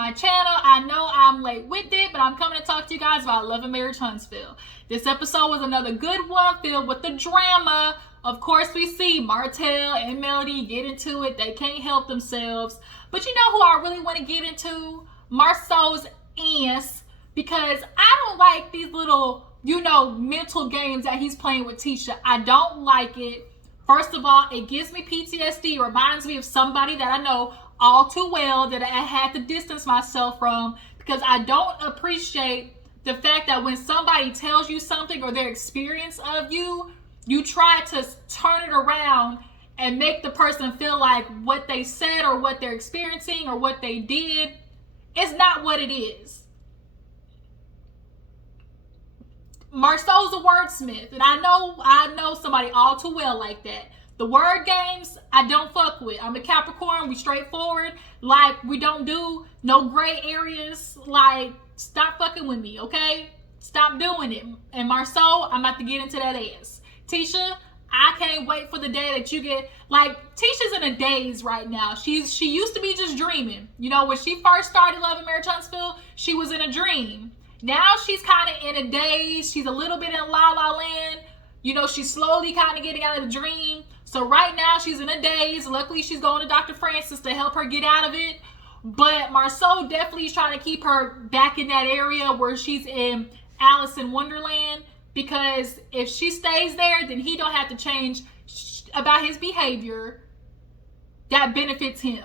my channel. I know I'm late with it, but I'm coming to talk to you guys about Love and Marriage Huntsville. This episode was another good one filled with the drama. Of course, we see Martell and Melody get into it. They can't help themselves. But you know who I really want to get into? Marceau's aunts. Because I don't like these little, mental games that he's playing with Tisha. I don't like it. First of all, it gives me PTSD. It reminds me of somebody that I know all too well that I had to distance myself from, because I don't appreciate the fact that when somebody tells you something or their experience of you, you try to turn it around and make the person feel like what they said or what they're experiencing or what they did is not what it is. Marceau's a wordsmith, and I know somebody all too well like that. The word games, I don't fuck with. I'm a Capricorn, we straightforward. Like, we don't do no gray areas. Like, stop fucking with me, okay? Stop doing it. And Marceau, I'm about to get into that ass. Tisha, I can't wait for the day that you get, like, Tisha's in a daze right now. She used to be just dreaming. When she first started Love and Marriage Huntsville, she was in a dream. Now she's kind of in a daze. She's a little bit in La La Land. She's slowly kind of getting out of the dream. So right now she's in a daze. Luckily she's going to Dr. Francis to help her get out of it. But Marceau definitely is trying to keep her back in that area where she's in Alice in Wonderland. Because if she stays there, then he don't have to change about his behavior that benefits him.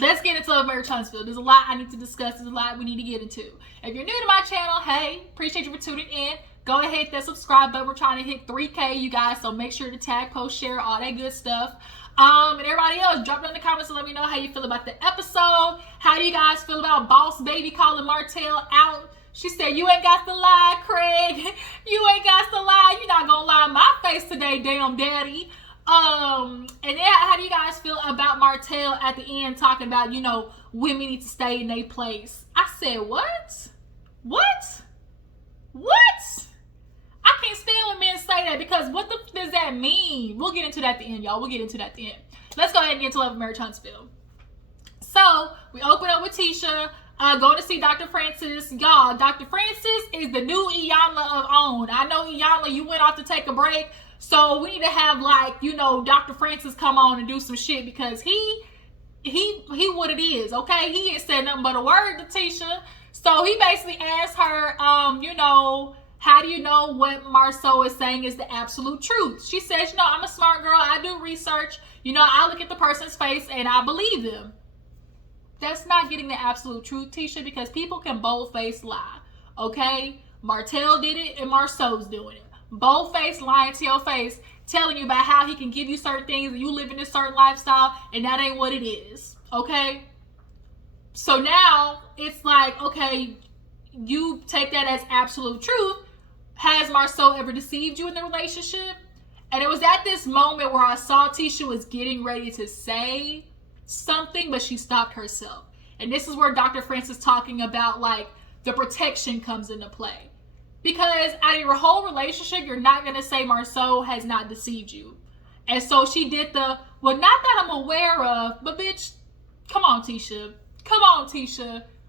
Let's get into Love Marriage Huntsville. There's a lot I need to discuss. There's a lot we need to get into. If you're new to my channel, hey, appreciate you for tuning in. Go ahead, hit that subscribe button. We're trying to hit 3K, you guys. So make sure to tag, post, share, all that good stuff. And everybody else, drop it in the comments and let me know how you feel about the episode. How do you guys feel about Boss Baby calling Martell out? She said, you ain't got to lie, Craig. You ain't got to lie. You're not going to lie in my face today, damn daddy. And then how do you guys feel about Martell at the end talking about, women need to stay in their place? I said, what? I can't stand when men say that, because what the does that mean? We'll get into that at the end, y'all. We'll get into that at the end. Let's go ahead and get into Love and Marriage Huntsville. So, we open up with Tisha going to see Dr. Francis. Y'all, Dr. Francis is the new Iyanla of OWN. I know, Iyanla, you went off to take a break. So we need to have, Dr. Francis come on and do some shit, because he what it is, okay? He ain't said nothing but a word to Tisha. So he basically asked her, how do you know what Marceau is saying is the absolute truth? She says, I'm a smart girl. I do research. I look at the person's face and I believe them. That's not getting the absolute truth, Tisha, because people can bold-faced lie, okay? Martell did it and Marceau's doing it. Bold-faced lying to your face, telling you about how he can give you certain things and you live in a certain lifestyle, and that ain't what it is, okay? So now it's like, okay, you take that as absolute truth. Has Marceau ever deceived you in the relationship? And it was at this moment where I saw Tisha was getting ready to say something, but she stopped herself. And this is where Dr. Francis talking about, the protection comes into play. Because out of your whole relationship, you're not going to say Marceau has not deceived you. And so she did not that I'm aware of, but bitch, come on, Tisha.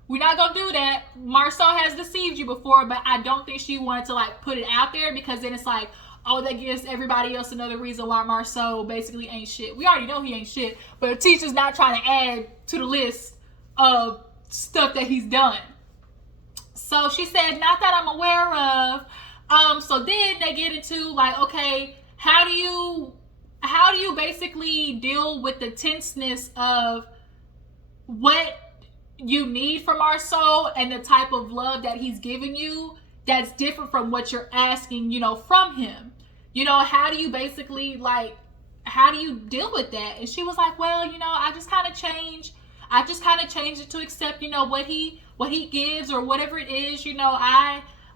We're not going to do that. Marceau has deceived you before, but I don't think she wanted to, put it out there, because then it's like, oh, that gives everybody else another reason why Marceau basically ain't shit. We already know he ain't shit, but Tisha's not trying to add to the list of stuff that he's done. So she said, not that I'm aware of. So then they get into okay, how do you basically deal with the tenseness of what you need from Marceau and the type of love that he's giving you that's different from what you're asking, from him? How do you basically how do you deal with that? And she was like, well, I just kind of changed it to accept, what he gives or whatever it is,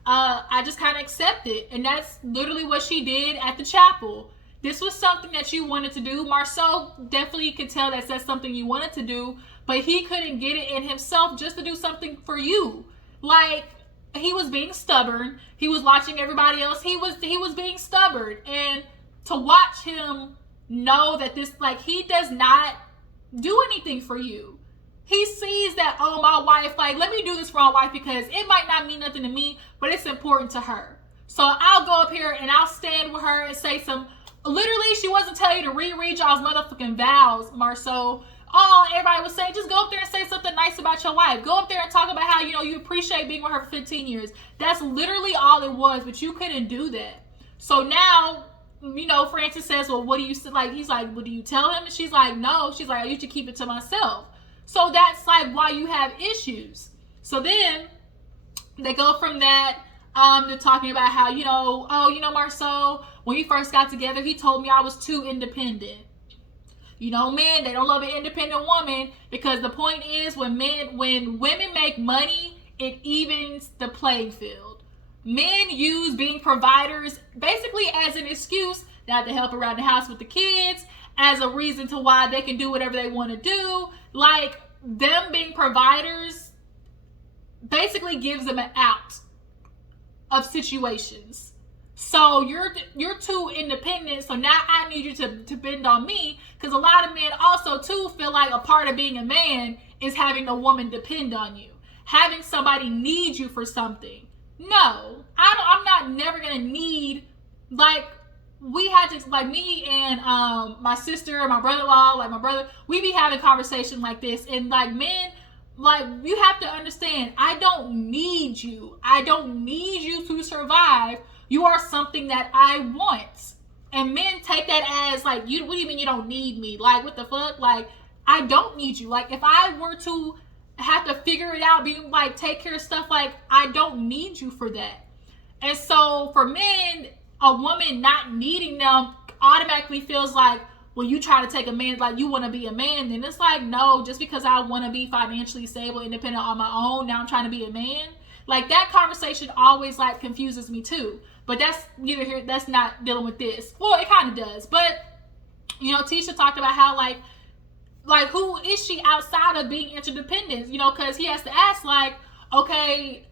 I just kind of accept it. And that's literally what she did at the chapel. This was something that you wanted to do. Marceau definitely could tell that's something you wanted to do, but he couldn't get it in himself just to do something for you. He was being stubborn. He was watching everybody else. He was being stubborn. And to watch him know that this, he does not do anything for you. he sees that, oh, my wife, like, let me do this for my wife because it might not mean nothing to me, but it's important to her. So I'll go up here and I'll stand with her and say literally, she wasn't telling you to reread y'all's motherfucking vows, Marceau. Oh, everybody was saying, just go up there and say something nice about your wife. Go up there and talk about how, you appreciate being with her for 15 years. That's literally all it was, but you couldn't do that. So now, Francis says, well, what do you, like, he's like, well, do you tell him? And she's like, no. She's like, I used to keep it to myself. So that's like why you have issues. So then they go from that to talking about how, Marceau, when we first got together, he told me I was too independent. Men, they don't love an independent woman because the point is when women make money, it evens the playing field. Men use being providers basically as an excuse not to help around the house with the kids, as a reason to why they can do whatever they want to do. Like, them being providers basically gives them an out of situations. So you're too independent, so now I need you to bend on me, because a lot of men also too feel like a part of being a man is having a woman depend on you, having somebody need you for something. No, I'm not never gonna need, like, we had to, like, me and my sister, my brother-in-law, like my brother, we be having conversation like this, and like men, like, you have to understand, I don't need you. I don't need you to survive. You are something that I want. And men take that as, like, what do you mean you don't need me? Like, what the fuck? Like, I don't need you. Like, if I were to have to figure it out, being like, take care of stuff, like, I don't need you for that. And so for men, a woman not needing them automatically feels like, well, you try to take a man, like, you want to be a man. Then it's like, no, just because I want to be financially stable, independent on my own, now I'm trying to be a man. Like, that conversation always, like, confuses me too. But that's neither here, that's not dealing with this. Well, it kind of does. But, Tisha talked about how, like, who is she outside of being interdependent? Because he has to ask, like, okay,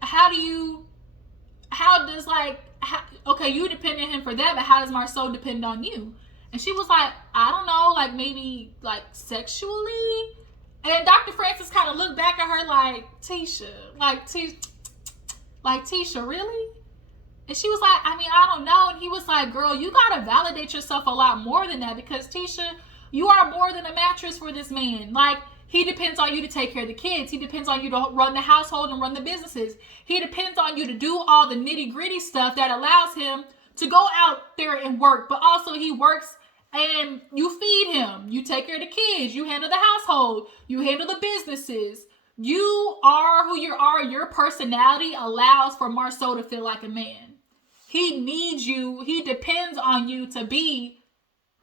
okay, you depend on him for that, but how does Marceau depend on you? And she was like, I don't know, like, maybe, like, sexually? And Dr. Francis kind of looked back at her like, Tisha, Tisha, really? And she was like, I don't know. And he was like, girl, you got to validate yourself a lot more than that, because Tisha, you are more than a mattress for this man. Like, he depends on you to take care of the kids. He depends on you to run the household and run the businesses. He depends on you to do all the nitty gritty stuff that allows him to go out there and work. But also he works and you feed him. You take care of the kids. You handle the household. You handle the businesses. You are who you are. Your personality allows for Marceau to feel like a man. He needs you. He depends on you to be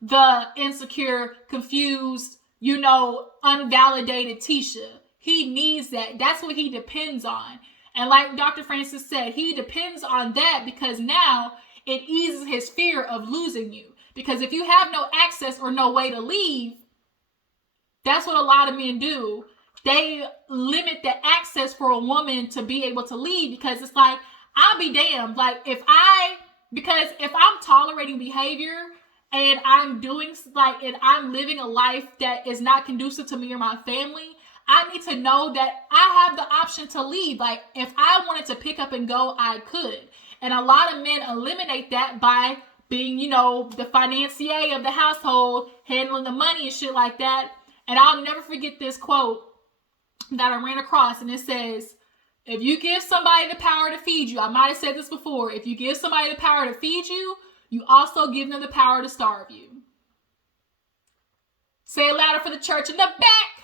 the insecure, confused, unvalidated Tisha. He needs that. That's what he depends on. And like Dr. Francis said, he depends on that because now it eases his fear of losing you. Because if you have no access or no way to leave, that's what a lot of men do. They limit the access for a woman to be able to leave, because it's like, I'll be damned. Like, if I'm tolerating behavior and I'm doing, like, and I'm living a life that is not conducive to me or my family, I need to know that I have the option to leave. Like, if I wanted to pick up and go, I could. And a lot of men eliminate that by being, the financier of the household, handling the money and shit like that. And I'll never forget this quote that I ran across, and it says, if you give somebody the power to feed you, I might have said this before, if you give somebody the power to feed you, you also give them the power to starve you. Say it louder for the church in the back.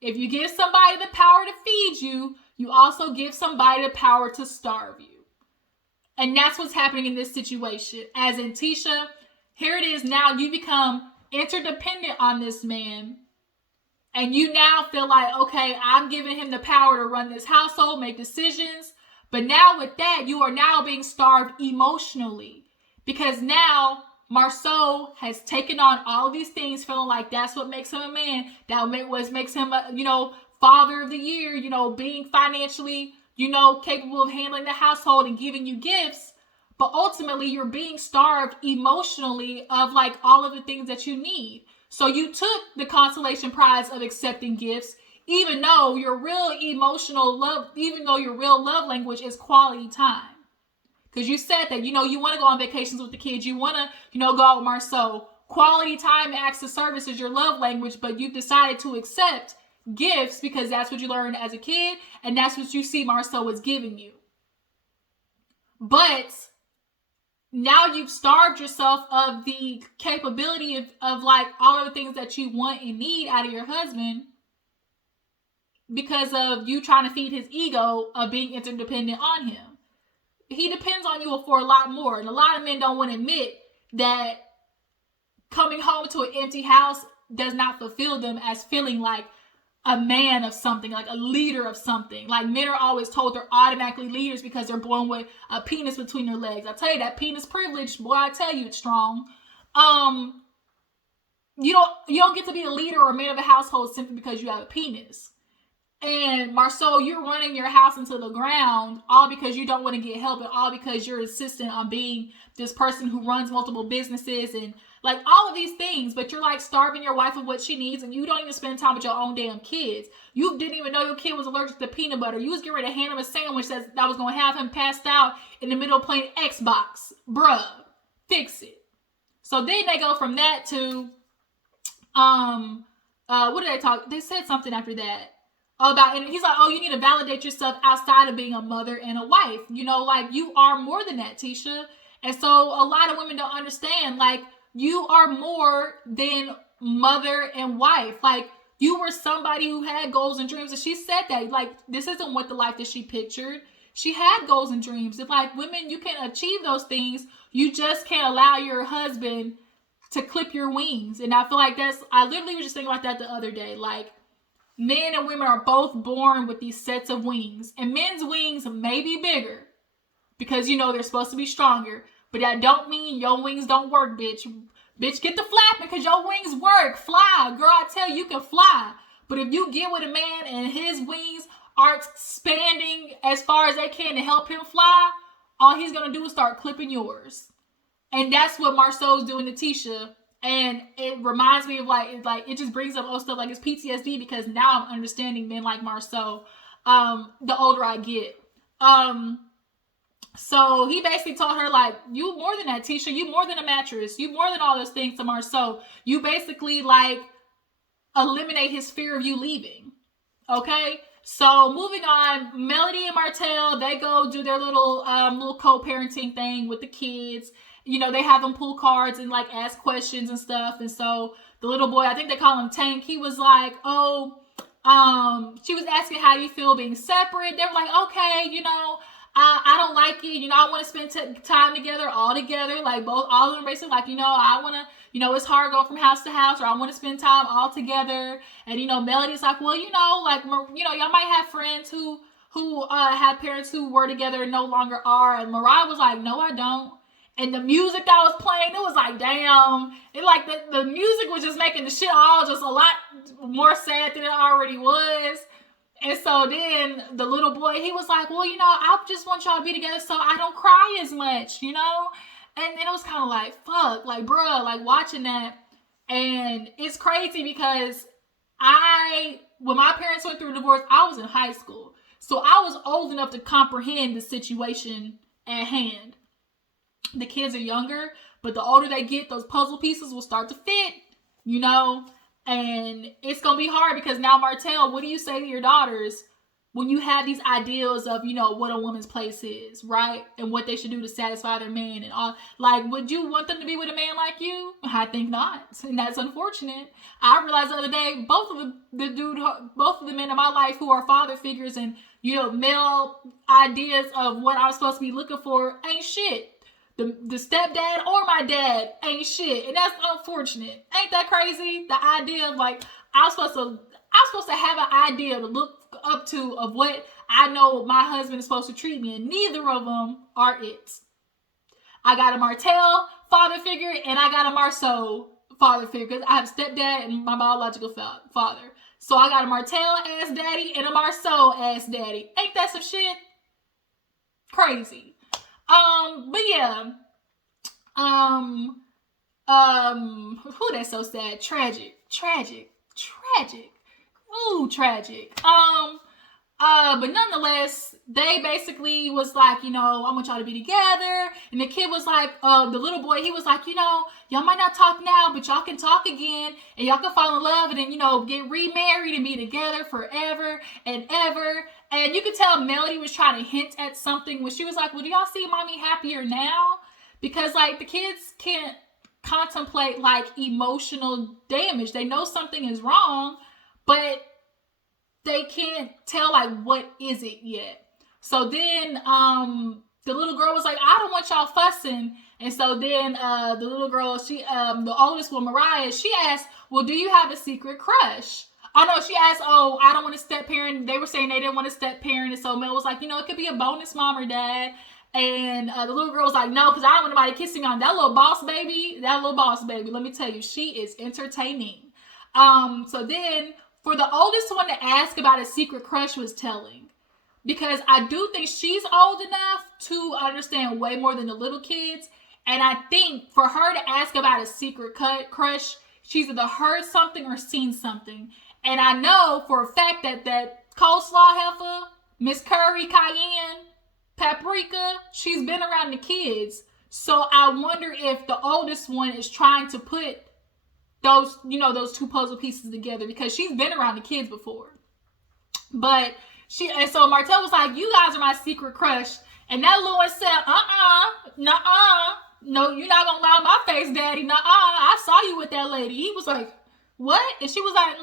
If you give somebody the power to feed you, you also give somebody the power to starve you. And that's what's happening in this situation. As in, Tisha, here it is now, you become interdependent on this man. And you now feel like, okay, I'm giving him the power to run this household, make decisions. But now with that, you are now being starved emotionally. Because now Marceau has taken on all of these things, feeling like that's what makes him a man. That what makes him a, father of the year, being financially, capable of handling the household and giving you gifts. But ultimately, you're being starved emotionally of, like, all of the things that you need. So you took the consolation prize of accepting gifts, even though your real emotional love, even though your real love language is quality time. Because you said that, you want to go on vacations with the kids. You want to, go out with Marceau. Quality time and acts of service is your love language, but you've decided to accept gifts because that's what you learned as a kid, and that's what you see Marceau is giving you. But now you've starved yourself of the capability of like all of the things that you want and need out of your husband because of you trying to feed his ego of being interdependent on him. He depends on you for a lot more. And a lot of men don't want to admit that coming home to an empty house does not fulfill them as feeling like a man of something, like a leader of something. Like men are always told they're automatically leaders because they're born with a penis between their legs. I tell you, that penis privilege, boy, I tell you, it's strong. You don't get to be a leader or a man of a household simply because you have a penis. And Marceau, you're running your house into the ground all because you don't want to get help and all because you're insistent on being this person who runs multiple businesses and like all of these things, but you're like starving your wife of what she needs and you don't even spend time with your own damn kids. You didn't even know your kid was allergic to peanut butter. You was getting ready to hand him a sandwich that was going to have him passed out in the middle of playing Xbox. Bruh, fix it. So then they go from that to, what did they talk? They said something after that. And he's like, oh, you need to validate yourself outside of being a mother and a wife. Like you are more than that, Tisha. And so a lot of women don't understand, like you are more than mother and wife. Like you were somebody who had goals and dreams. And she said that, like, this isn't what the life that she pictured. She had goals and dreams. It's like women, you can achieve those things. You just can't allow your husband to clip your wings. And I feel like I literally was just thinking about that the other day. Like, men and women are both born with these sets of wings. And men's wings may be bigger because, they're supposed to be stronger. But that don't mean your wings don't work, bitch. Bitch, get the flapping because your wings work. Fly. Girl, I tell you can fly. But if you get with a man and his wings aren't expanding as far as they can to help him fly, all he's going to do is start clipping yours. And that's what Marceau's doing to Tisha. And it reminds me of it just brings up stuff like it's PTSD because now I'm understanding men like Marceau the older I get. So he basically told her, like, you more than that, Tisha. You more than a mattress. You more than all those things to Marceau. You basically like eliminate his fear of you leaving. Okay? So moving on, Melody and Martell, they go do their little co-parenting thing with the kids. They have them pull cards and like ask questions and stuff. And so the little boy, I think they call him Tank, he was like, she was asking how you feel being separate. They were like, okay, I don't like it. I want to spend time together, all together. Like all of them basically like, I want to, it's hard going from house to house, or I want to spend time all together. And, Melody's like, well, y'all might have friends who have parents who were together and no longer are. And Mariah was like, no, I don't. And the music that was playing, it was like, damn. It like the music was just making the shit all just a lot more sad than it already was. And so then the little boy, he was like, well, I just want y'all to be together so I don't cry as much, And then it was kind of like, fuck, like, bruh, like watching that. And it's crazy because when my parents went through a divorce, I was in high school. So I was old enough to comprehend the situation at hand. The kids are younger, but the older they get, those puzzle pieces will start to fit, and it's going to be hard because now, Martell, what do you say to your daughters when you have these ideals of, what a woman's place is, right? And what they should do to satisfy their man and all. Like, would you want them to be with a man like you? I think not. And that's unfortunate. I realized the other day, both of the men in my life who are father figures and, male ideas of what I'm supposed to be looking for ain't shit. The stepdad or my dad ain't shit. And that's unfortunate. Ain't that crazy? The idea of like, I'm supposed to have an idea to look up to of what I know my husband is supposed to treat me. And neither of them are it. I got a Martell father figure and I got a Marceau father figure. I have a stepdad and my biological father. So I got a Martell ass daddy and a Marceau ass daddy. Ain't that some shit? Crazy. But yeah, who that's so sad, tragic. Ooh, tragic. But nonetheless, they basically was like, I want y'all to be together. And the kid was like, the little boy, he was like, y'all might not talk now, but y'all can talk again. And y'all can fall in love and then, get remarried and be together forever and ever. And you could tell Melody was trying to hint at something when she was like, well, do y'all see mommy happier now? Because, like, the kids can't contemplate, like, emotional damage. They know something is wrong, but they can't tell, like, what is it yet. So then the little girl was like, I don't want y'all fussing. And so then the little girl, she the oldest one, Mariah, she asked, well, do you have a secret crush? Oh, no, she asked, I don't want a step parent. They were saying they didn't want a step parent. And so Mel was like, it could be a bonus mom or dad. And the little girl was like, no, because I don't want anybody kissing on that little boss baby. That little boss baby, let me tell you, she is entertaining. So then for the oldest one to ask about a secret crush was telling. Because I do think she's old enough to understand way more than the little kids. And I think for her to ask about a secret crush, she's either heard something or seen something. And I know for a fact that coleslaw heifer, Miss Curry, Cayenne, Paprika, she's been around the kids. So I wonder if the oldest one is trying to put those, those two puzzle pieces together because she's been around the kids before. But and so Martell was like, you guys are my secret crush. And that little one said, no, you're not gonna lie on my face, daddy. I saw you with that lady. He was like, what? And she was like,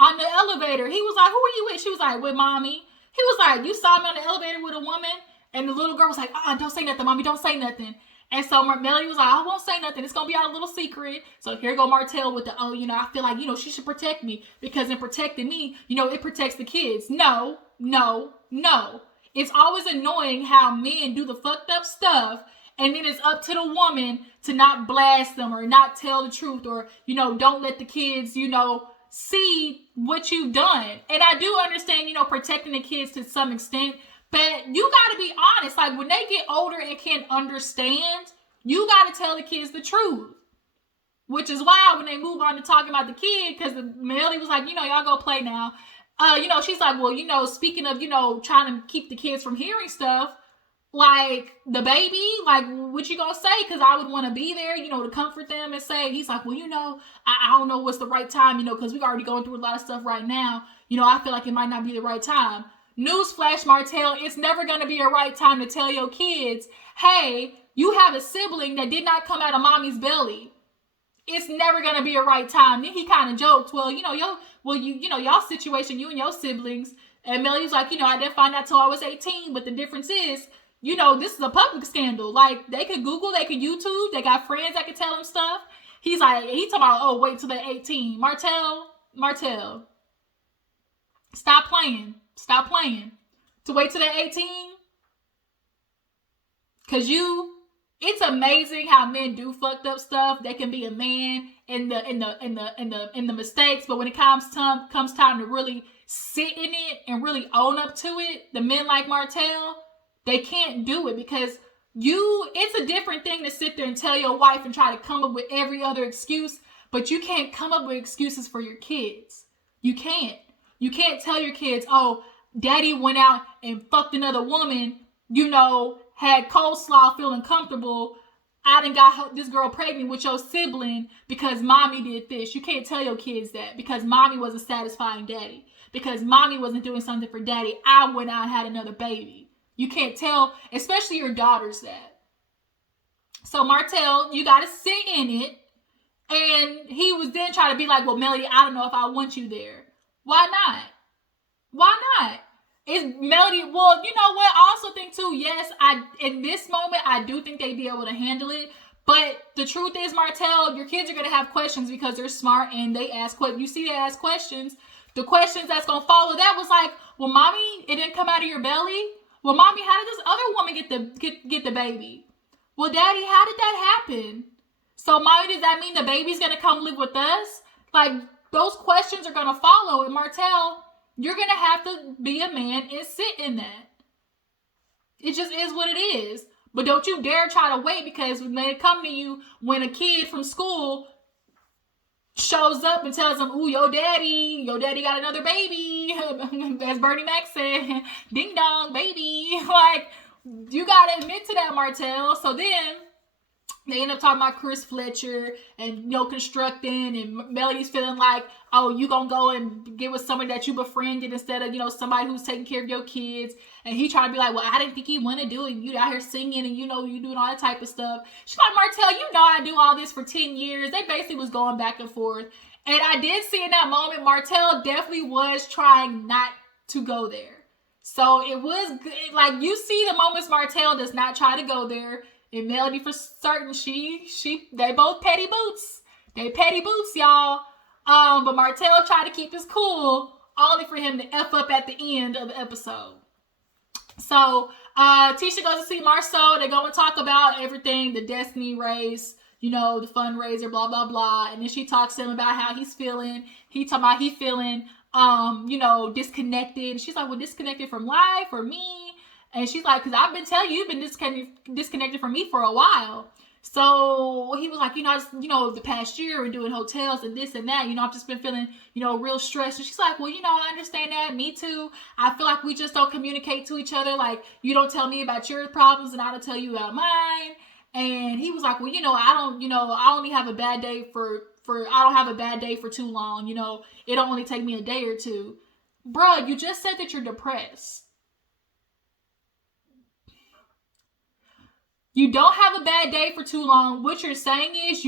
on the elevator. He was like, who are you with? She was like, with mommy. He was like, you saw me on the elevator with a woman? And the little girl was like, don't say nothing, mommy, don't say nothing. And so Melody was like, I won't say nothing. It's going to be our little secret. So here go Martell with the, I feel like, she should protect me. Because in protecting me, it protects the kids. No. It's always annoying how men do the fucked up stuff. And then it's up to the woman to not blast them or not tell the truth. Or, don't let the kids, see what you've done. And I do understand, protecting the kids to some extent. But you got to be honest. Like, when they get older and can't understand, you got to tell the kids the truth. Which is why when they move on to talking about the kid, because Melody was like, y'all go play now. She's like, well, speaking of, trying to keep the kids from hearing stuff, like, the baby, like, what you gonna say? Because I would want to be there, to comfort them and say, he's like, well, I don't know what's the right time, because we're already going through a lot of stuff right now. I feel like it might not be the right time. Newsflash, Martell, it's never going to be a right time to tell your kids, hey, you have a sibling that did not come out of mommy's belly. It's never going to be a right time. Then he kind of joked, well, y'all situation, you and your siblings. And Melody's like, I didn't find out till I was 18. But the difference is, this is a public scandal. Like, they could Google, they could YouTube, they got friends that could tell them stuff. He's talking about, wait till they're 18. Martell, stop playing. To wait till they're 18. Cause it's amazing how men do fucked up stuff. They can be a man in the mistakes, but when it comes time to really sit in it and really own up to it, the men like Martell, they can't do it because it's a different thing to sit there and tell your wife and try to come up with every other excuse, but you can't come up with excuses for your kids. You can't. You can't tell your kids, daddy went out and fucked another woman, had coleslaw feeling comfortable. I done got this girl pregnant with your sibling because mommy did this. You can't tell your kids that because mommy wasn't satisfying daddy. Because mommy wasn't doing something for daddy. I went out and had another baby. You can't tell, especially your daughters, that. So Martell, you got to sit in it. And he was then trying to be like, well, Melody, I don't know if I want you there. Why not? Is Melody, well, you know what? I also think too, yes, in this moment, I do think they'd be able to handle it. But the truth is, Martell, your kids are going to have questions because they're smart and they ask questions. You see, they ask questions. The questions that's going to follow that was like, well, mommy, it didn't come out of your belly. Well, mommy, how did this other woman get the baby? Well, daddy, how did that happen? So, mommy, does that mean the baby's going to come live with us? Like, those questions are going to follow. And Martell, you're going to have to be a man and sit in that. It just is what it is. But don't you dare try to wait because when they come to you, when a kid from school shows up and tells him, ooh, your daddy got another baby. As Bernie Mac said, ding dong, baby. Like, you gotta admit to that, Martell. So then they end up talking about Chris Fletcher and, constructing, and Melody's feeling like, oh, you gonna go and get with somebody that you befriended instead of, somebody who's taking care of your kids. And he trying to be like, well, I didn't think you want to do it. You out here singing and you doing all that type of stuff. She's like, Martell, I do all this for 10 years. They basically was going back and forth. And I did see in that moment, Martell definitely was trying not to go there. So it was good. Like, you see the moments Martell does not try to go there. And Melody, for certain, they both petty boots. They petty boots, y'all. But Martell tried to keep his cool, only for him to F up at the end of the episode. So, Tisha goes to see Marceau. They go and talk about everything, the Destiny race, the fundraiser, blah, blah, blah. And then she talks to him about how he's feeling. He talking about he feeling, disconnected. She's like, well, disconnected from life or me? And she's like, because I've been telling you, you've been disconnected from me for a while. So he was like, the past year we're doing hotels and this and that. I've just been feeling, real stressed. And she's like, well, I understand that. Me too. I feel like we just don't communicate to each other. Like, you don't tell me about your problems and I don't tell you about mine. And he was like, well, I only have a bad day I don't have a bad day for too long. It'll only take me a day or two. Bruh, you just said that you're depressed. You don't have a bad day for too long. What you're saying is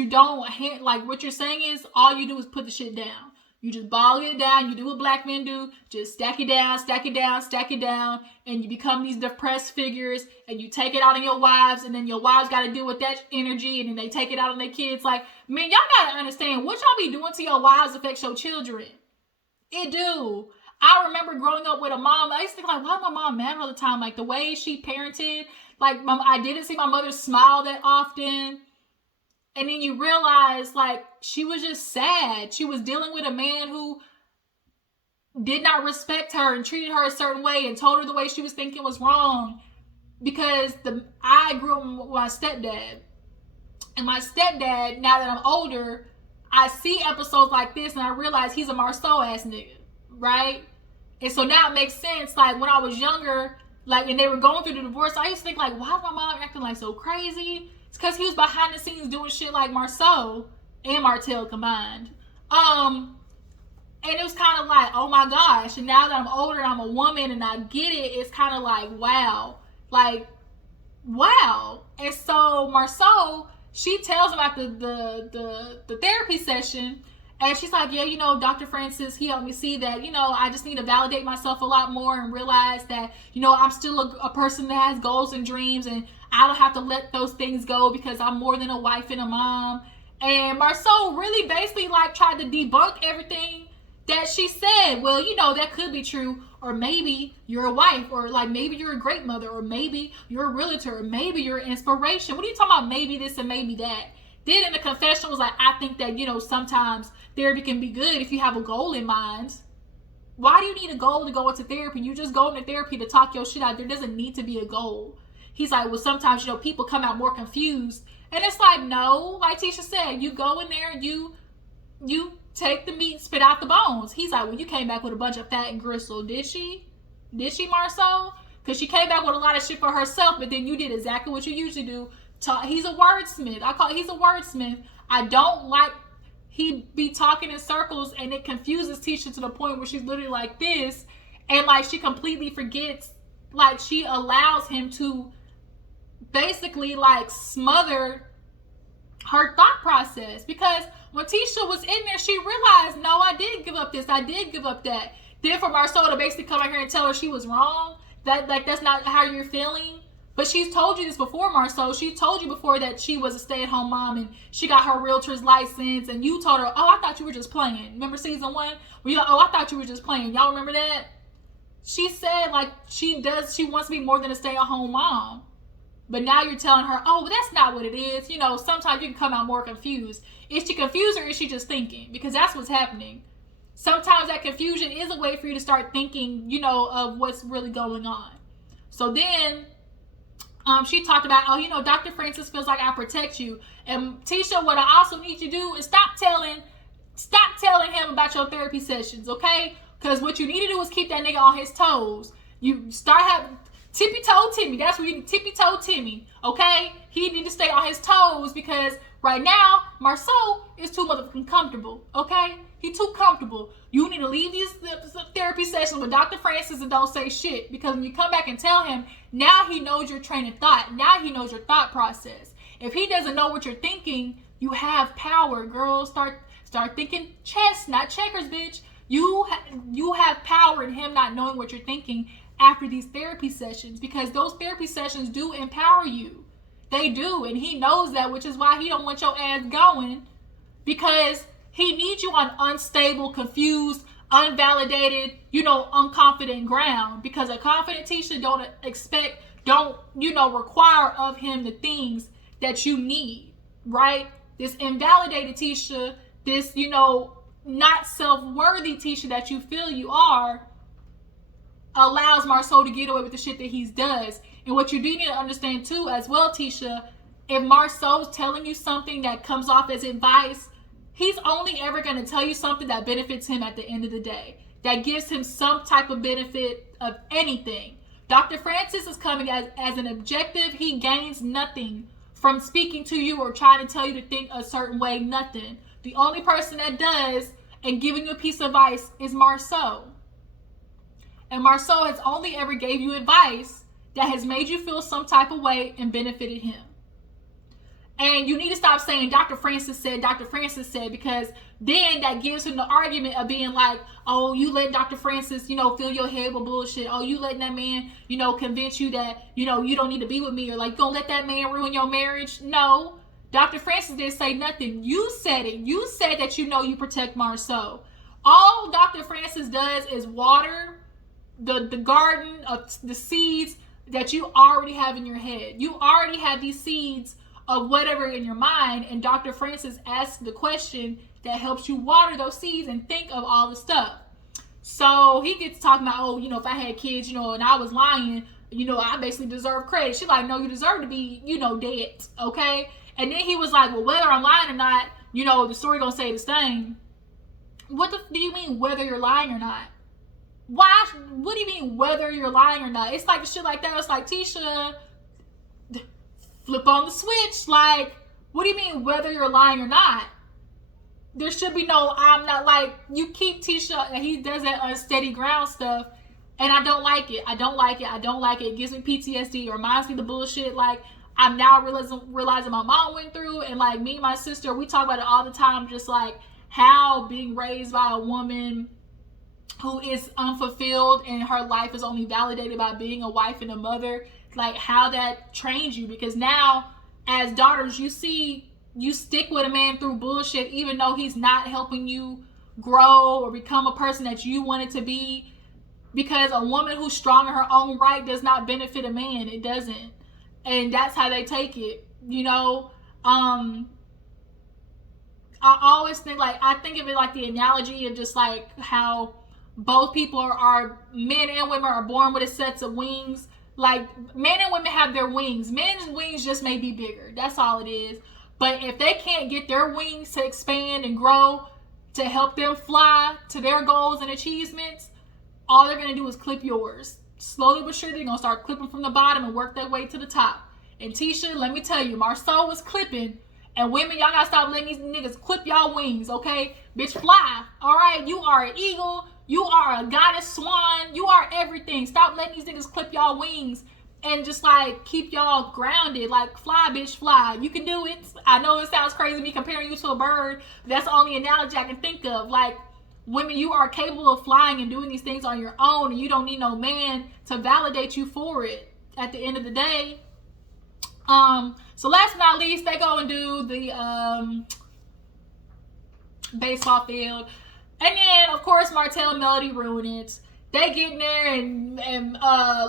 all you do is put the shit down. You just ball it down. You do what black men do. Just stack it down, stack it down, stack it down. And you become these depressed figures and you take it out on your wives. And then your wives got to deal with that energy. And then they take it out on their kids. Like, man, y'all got to understand what y'all be doing to your wives affects your children. It do. I remember growing up with a mom. I used to think like, why is my mom mad all the time? Like the way she parented. Like, I didn't see my mother smile that often. And then you realize, like, she was just sad. She was dealing with a man who did not respect her and treated her a certain way and told her the way she was thinking was wrong. Because I grew up with my stepdad. And my stepdad, now that I'm older, I see episodes like this and I realize he's a Marceau ass nigga, right? And so now it makes sense. Like, when I was younger, like, and they were going through the divorce, I used to think, like, why is my mom acting like so crazy? It's because he was behind the scenes doing shit like Marceau and Martell combined. And it was kind of like, oh my gosh. And now that I'm older and I'm a woman and I get it, it's kind of like, wow. Like, wow. And so Marceau, she tells him about the therapy session. And she's like, yeah, Dr. Francis, he helped me see that, I just need to validate myself a lot more and realize that, I'm still a person that has goals and dreams and I don't have to let those things go because I'm more than a wife and a mom. And Marceau really basically like tried to debunk everything that she said. Well, that could be true. Or maybe you're a wife, or like maybe you're a great mother, or maybe you're a realtor, or maybe you're an inspiration. What are you talking about? Maybe this and maybe that. Then in the confession was like, I think that, sometimes therapy can be good if you have a goal in mind. Why do you need a goal to go into therapy? You just go into therapy to talk your shit out. There doesn't need to be a goal. He's like, well, sometimes, people come out more confused. And it's like, no, like Tisha said, you go in there and you take the meat, spit out the bones. He's like, well, you came back with a bunch of fat and gristle. Did she? Did she, Marceau? Because she came back with a lot of shit for herself, but then you did exactly what you usually do. He's a wordsmith. He's a wordsmith. I don't like he be talking in circles and it confuses Tisha to the point where she's literally like this and like she completely forgets, like she allows him to basically like smother her thought process. Because when Tisha was in there, she realized, no, I did give up this, I did give up that. Then for Marceau to basically come out here and tell her she was wrong, that like that's not how you're feeling. But she's told you this before, Marceau. She told you before that she was a stay-at-home mom and she got her realtor's license and you told her, oh, I thought you were just playing. Remember season 1? Where you're like, oh, I thought you were just playing. Y'all remember that? She said like she wants to be more than a stay-at-home mom. But now you're telling her, oh, well, that's not what it is. Sometimes you can come out more confused. Is she confused or is she just thinking? Because that's what's happening. Sometimes that confusion is a way for you to start thinking, of what's really going on. So then she talked about, Dr. Francis feels like I protect you. And Tisha, what I also need you to do is stop telling Stop telling him about your therapy sessions, okay? Because what you need to do is keep that nigga on his toes. You start having tippy-toe Timmy. That's where you need tippy-toe Timmy, okay? He need to stay on his toes because right now, Marceau is too motherfucking comfortable, okay? He too comfortable. You need to leave these therapy sessions with Dr. Francis and don't say shit, because when you come back and tell him, now he knows your train of thought. Now he knows your thought process. If he doesn't know what you're thinking, you have power, girl. Start thinking chess, not checkers, bitch. You have power in him not knowing what you're thinking after these therapy sessions, because those therapy sessions do empower you. They do, and he knows that, which is why he don't want your ass going, because he needs you on unstable, confused, unvalidated, unconfident ground. Because a confident Tisha don't require of him the things that you need, right? This invalidated Tisha, this, not self-worthy Tisha that you feel you are, allows Marceau to get away with the shit that he does. And what you do need to understand too, as well, Tisha, if Marceau's telling you something that comes off as advice, he's only ever going to tell you something that benefits him at the end of the day, that gives him some type of benefit of anything. Dr. Francis is coming as an objective. He gains nothing from speaking to you or trying to tell you to think a certain way, nothing. The only person that does and giving you a piece of advice is Marceau. And Marceau has only ever gave you advice that has made you feel some type of way and benefited him. And you need to stop saying Dr. Francis said, because then that gives him the argument of being like, oh, you let Dr. Francis, fill your head with bullshit. Oh, you letting that man, convince you that, you don't need to be with me, or like, gonna let that man ruin your marriage. No, Dr. Francis didn't say nothing. You said it. You said that you protect Marceau. All Dr. Francis does is water the garden of the seeds that you already have in your head. You already have these seeds of whatever in your mind, and Dr. Francis asks the question that helps you water those seeds and think of all the stuff. So he gets talking about, oh, if I had kids, and I was lying, I basically deserve credit. She's like, no, you deserve to be, dead, okay? And then he was like, well, whether I'm lying or not, the story gonna say the same. What do you mean whether you're lying or not? Why? What do you mean whether you're lying or not? It's like the shit like that. It's like, Tisha, flip on the switch. Like, what do you mean whether you're lying or not? There should be no, I'm not. Like, you keep Tisha, and he does that unsteady ground stuff, and I don't like it. I don't like it. It gives me PTSD. It reminds me of the bullshit, like, I'm now realizing my mom went through, and like me and my sister, we talk about it all the time, just like how being raised by a woman who is unfulfilled and her life is only validated by being a wife and a mother, like how that trains you. Because now as daughters, you stick with a man through bullshit even though he's not helping you grow or become a person that you wanted to be, because a woman who's strong in her own right does not benefit a man. It doesn't. And that's how they take it, I always think, like, I think of it like the analogy of just like how both people are men and women are born with a sets of wings. Like, men and women have their wings. Men's wings just may be bigger. That's all it is. But if they can't get their wings to expand and grow to help them fly to their goals and achievements, all they're going to do is clip yours. Slowly but surely, they're going to start clipping from the bottom and work their way to the top. And Tisha, let me tell you, Marceau was clipping. And women, y'all got to stop letting these niggas clip y'all wings, okay? Bitch, fly. All right? You are an eagle. You are a goddess swan. You are everything. Stop letting these niggas clip y'all wings and just like keep y'all grounded. Like, fly, bitch, fly. You can do it. I know it sounds crazy me comparing you to a bird. But that's the only analogy I can think of. Like, women, you are capable of flying and doing these things on your own, and you don't need no man to validate you for it at the end of the day. So last but not least, they go and do the baseball field. And then, of course, Martell and Melody ruin it. They get in there, and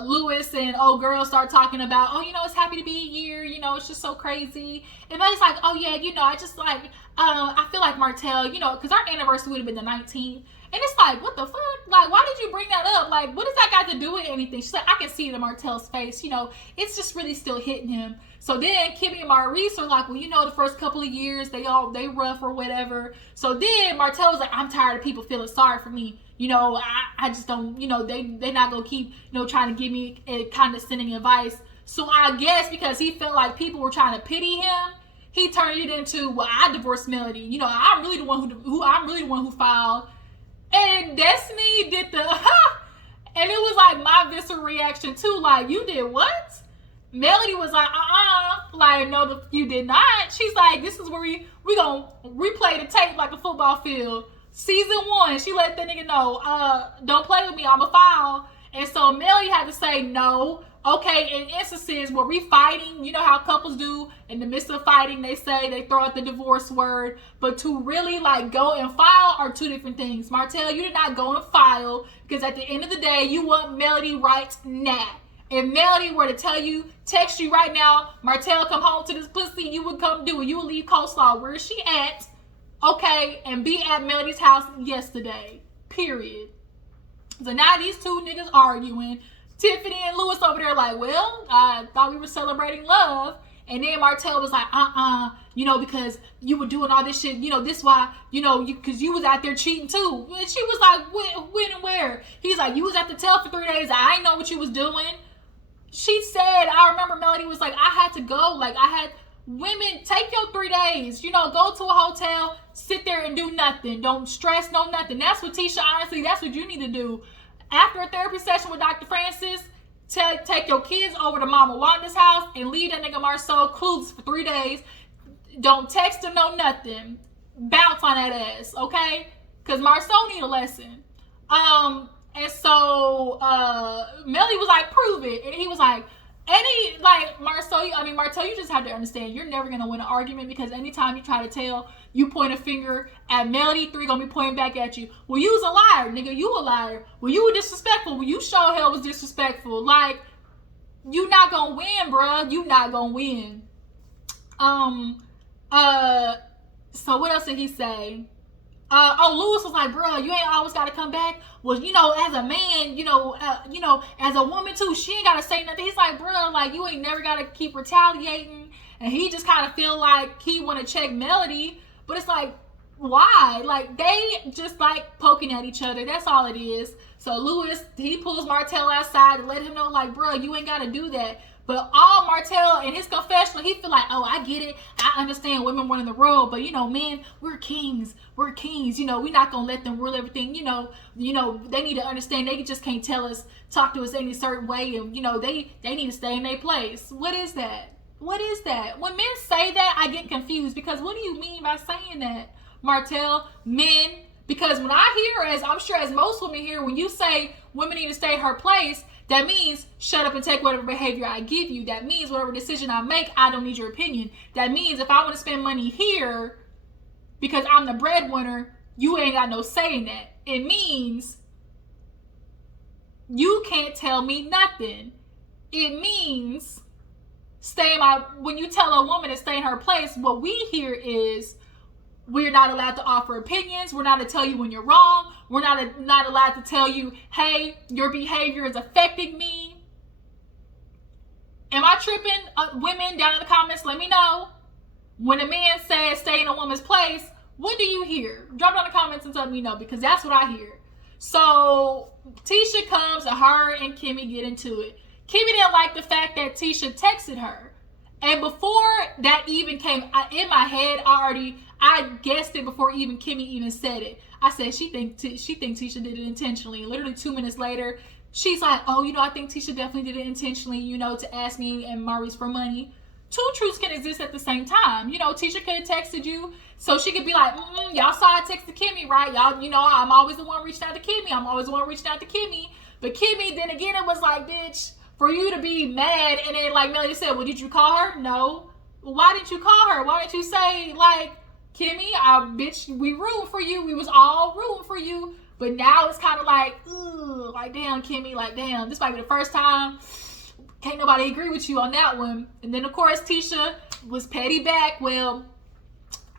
Louis and old girl start talking about, oh, it's happy to be here. It's just so crazy. And Melody's like, oh, yeah, I just like, I feel like Martell, because our anniversary would have been the 19th. And it's like, what the fuck? Like, why did you bring that up? Like, what does that got to do with anything? She's like, I can see it in Martell's face. You know, it's just really still hitting him. So then Kimmy and Maurice are like, well, you know, the first couple of years, they rough or whatever. So then Martell was like, I'm tired of people feeling sorry for me. You know, I just don't, you know, they not going to keep, you know, trying to give me condescending advice. So I guess because he felt like people were trying to pity him, he turned it into, well, I divorced Melody. You know, I'm really the one who filed. And Destiny did the, and it was like my visceral reaction too. Like, you did what? Melody was like, like, no, you did not. She's like, this is where we gonna replay the tape like a football field. Season 1, she let that nigga know, don't play with me, I'm a foul. And so Melody had to say no. Okay, in instances where we fighting, you know how couples do, in the midst of fighting, they say, they throw out the divorce word, but to really like go and file are two different things. Martell, you did not go and file, because at the end of the day, you want Melody right now. If Melody were to text you right now, Martell, come home to this pussy, you would come do it. You would leave coleslaw. Where is she at? Okay, and be at Melody's house yesterday. Period. So now these two niggas arguing. Tiffany and Louis over there like, well, I thought we were celebrating love. And then Martell was like, you know, because you were doing all this shit, you know, this why, you know, because you was out there cheating too. And she was like, when and where? He's like, you was at the tail for 3 days. I didn't know what you was doing. She said, I remember Melody was like, I had to go. Like, women, take your 3 days, you know, go to a hotel, sit there and do nothing. Don't stress, no nothing. That's what Tisha, honestly, that's what you need to do. After a therapy session with Dr. Francis, take your kids over to Mama Wanda's house and leave that nigga Marceau clueless for 3 days. Don't text him, no nothing. Bounce on that ass, okay? Because Marceau need a lesson. And so Melly was like, prove it. And he was like, Martell, you just have to understand, you're never going to win an argument, because anytime you try to tell, you point a finger at Melody, 3 going to be pointing back at you. Well, you was a liar, nigga. You a liar. Well, you were disrespectful. Well, you sure hell was disrespectful. Like, you not going to win, bruh. You not going to win. So what else did he say? Louis was like, bro, you ain't always got to come back. Well, you know, as a man, you know, as a woman too, she ain't got to say nothing. He's like, bro, like, you ain't never got to keep retaliating. And he just kind of feel like he want to check Melody. But it's like, why? Like, they just like poking at each other. That's all it is. So Louis, he pulls Martell outside and let him know, like, bro, you ain't got to do that. But all Martell in his confessional, he feel like, oh, I get it. I understand women running the world, but, you know, men, we're kings. We're kings. You know, we're not going to let them rule everything. You know, they need to understand. They just can't talk to us any certain way. And, you know, they need to stay in their place. What is that? What is that? When men say that, I get confused, because what do you mean by saying that, Martell? Men, because when I hear, as I'm sure as most women hear, when you say women need to stay in her place, that means shut up and take whatever behavior I give you. That means whatever decision I make, I don't need your opinion. That means if I want to spend money here because I'm the breadwinner, you ain't got no say in that. It means you can't tell me nothing. It means when you tell a woman to stay in her place, what we hear is we're not allowed to offer opinions. We're not to tell you when you're wrong. We're not allowed to tell you, hey, your behavior is affecting me. Am I tripping? Women, down in the comments, let me know. When a man says stay in a woman's place, what do you hear? Drop down in the comments and let me know, because that's what I hear. So Tisha comes and her and Kimmy get into it. Kimmy didn't like the fact that Tisha texted her. And before that even came in my head, I guessed it before even Kimmy even said it. I said, she think Tisha did it intentionally. And literally 2 minutes later, she's like, oh, you know, I think Tisha definitely did it intentionally, you know, to ask me and Maurice for money. Two truths can exist at the same time. You know, Tisha could have texted you, so she could be like, y'all saw I texted Kimmy, right? Y'all, you know, I'm always the one reaching out to Kimmy. But Kimmy, then again, it was like, bitch, for you to be mad, and then like Melody said, well, did you call her? No. Why didn't you call her? Why didn't you say, like, Kimmy, bitch, we rooting for you. We was all rooting for you. But now it's kind of like, ugh, like, damn, Kimmy, like, damn, this might be the first time. Can't nobody agree with you on that one. And then, of course, Tisha was petty back. Well,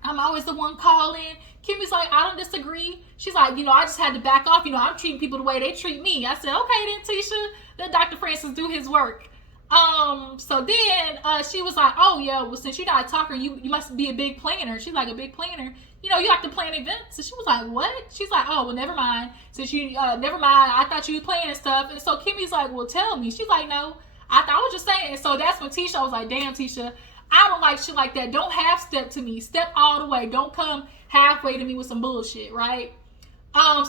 I'm always the one calling. Kimmy's like, I don't disagree. She's like, you know, I just had to back off. You know, I'm treating people the way they treat me. I said, okay then, Tisha, let Dr. Francis do his work. So then she was like, oh yeah, well since you're not a talker, you must be a big planner. She's like, a big planner? You know, you have to plan events. So she was like, what? She's like, oh, well, never mind. Since you, never mind, I thought you were planning stuff. And so Kimmy's like, well, tell me. She's like, no, I was just saying. And so that's when Tisha, I was like, damn, Tisha, I don't like shit like that. Don't half step to me. Step all the way. Don't come halfway to me with some bullshit, right?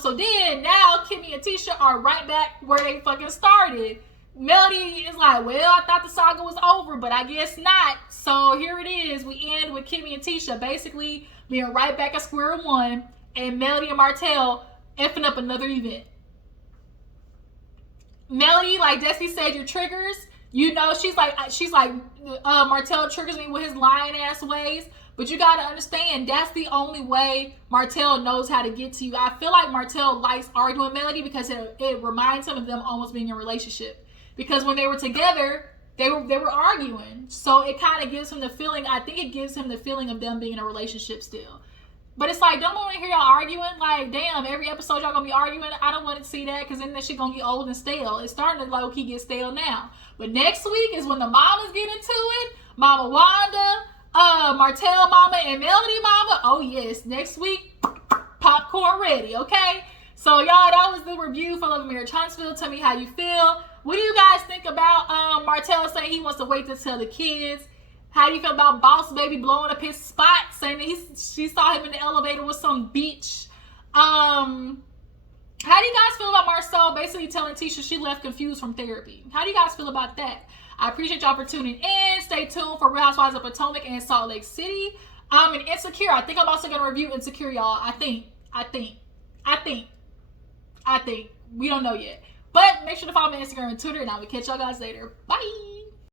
So then now Kimmy and Tisha are right back where they fucking started. Melody is like, well, I thought the saga was over, but I guess not. So here it is. We end with Kimmy and Tisha basically being right back at square one, and Melody and Martell effing up another event. Melody, like Destiny said, your triggers. You know, she's like, Martell triggers me with his lying ass ways. But you gotta understand, that's the only way Martell knows how to get to you. I feel like Martell likes arguing with Melody because it reminds him of them almost being in a relationship. Because when they were together, they were arguing. So it kind of gives him the feeling, I think it gives him the feeling of them being in a relationship still. But it's like, don't want to hear y'all arguing. Like, damn, every episode y'all gonna be arguing. I don't want to see that because then that shit gonna get old and stale. It's starting to low-key get stale now. But next week is when the mamas get into it. Mama Wanda, Martell mama, and Melody mama. Oh yes, next week, popcorn ready, okay? So y'all, that was the review for Love and Marriage Huntsville. Tell me how you feel. What do you guys think about Martell saying he wants to wait to tell the kids? How do you feel about Boss Baby blowing up his spot, saying that she saw him in the elevator with some bitch? How do you guys feel about Marcel basically telling Tisha she left confused from therapy? How do you guys feel about that? I appreciate y'all for tuning in. Stay tuned for Real Housewives of Potomac and Salt Lake City. And Insecure. I think I'm also going to review Insecure, y'all. I think. We don't know yet. But make sure to follow me on Instagram and Twitter, and I will catch y'all guys later. Bye.